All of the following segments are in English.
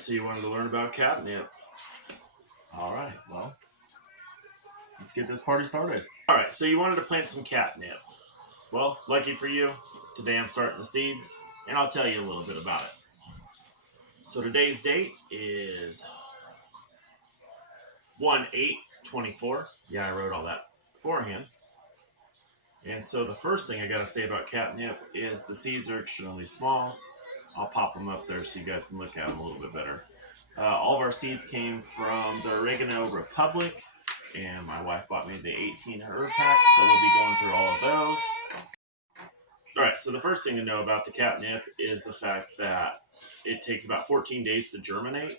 So you wanted to learn about catnip. Alright, well, let's get this party started. Alright, so you wanted to plant some catnip. Well, lucky for you, today I'm starting the seeds, and I'll tell you a little bit about it. So today's date is 1/8/24. Yeah, I wrote all that beforehand. And so the first thing I gotta say about catnip is the seeds are extremely small. I'll pop them up there so you guys can look at them a little bit better. All of our seeds came from the Oregano Republic, and my wife bought me the 18 herb pack, so we'll be going through all of those. Alright, so the first thing to know about the catnip is the fact that it takes about 14 days to germinate,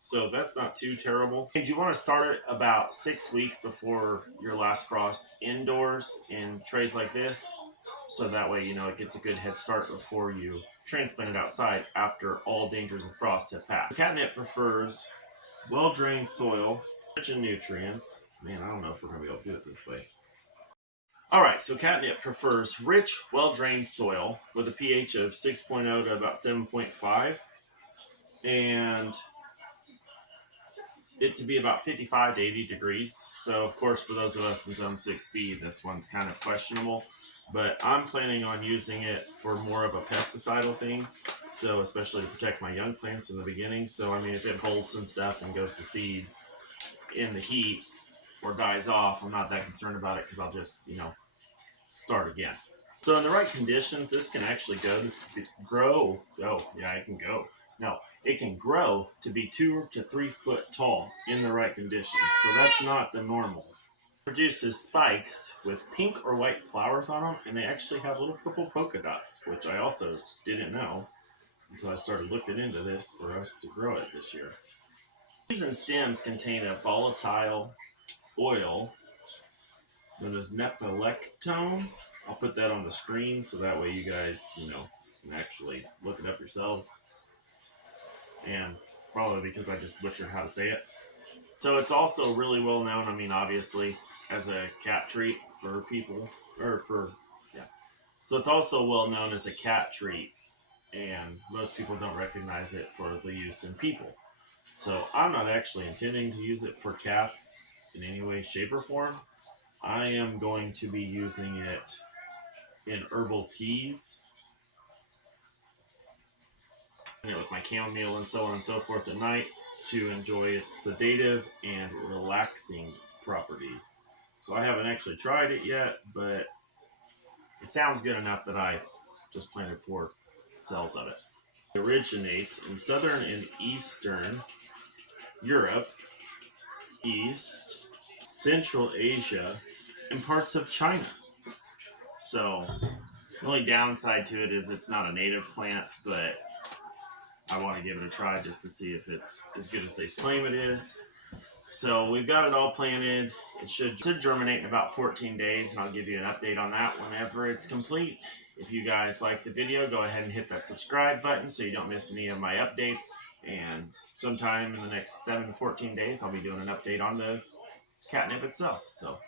so that's not too terrible. And you want to start it about 6 weeks before your last frost indoors in trays like this, so that way it gets a good head start before you transplant it outside after all dangers of frost have passed. Catnip prefers well-drained soil, rich in nutrients. Man, I don't know if we're going to be able to do it this way. Alright, so catnip prefers rich, well-drained soil with a pH of 6.0 to about 7.5, and it to be about 55 to 80 degrees. So, of course, for those of us in Zone 6B, this one's kind of questionable. But I'm planning on using it for more of a pesticidal thing, so especially to protect my young plants in the beginning. So, I mean, if it bolts and stuff and goes to seed in the heat or dies off, I'm not that concerned about it because I'll just, start again. So in the right conditions, this can actually grow. Oh, yeah, it can go. No, it can grow to be 2 to 3 foot tall in the right conditions. So that's not the normal. Produces spikes with pink or white flowers on them, and they actually have little purple polka dots, which I also didn't know until I started looking into this for us to grow it this year. Leaves and stems contain a volatile oil known as nepelectone. I'll put that on the screen so that way you guys, can actually look it up yourselves. And probably because I just butchered how to say it. So it's also really well known, obviously, as a cat treat for people, So it's also well known as a cat treat, and most people don't recognize it for the use in people. So I'm not actually intending to use it for cats in any way, shape, or form. I am going to be using it in herbal teas, with my chamomile and so on and so forth at night to enjoy its sedative and relaxing properties. So I haven't actually tried it yet, but it sounds good enough that I just planted 4 cells of it. It originates in southern and eastern Europe, East, Central Asia, and parts of China. So the only downside to it is it's not a native plant, but I want to give it a try just to see if it's as good as they claim it is. So we've got it all planted. It should germinate in about 14 days, and I'll give you an update on that whenever it's complete. If you guys like the video, go ahead and hit that subscribe button so you don't miss any of my updates. And sometime in the next 7 to 14 days, I'll be doing an update on the catnip itself. So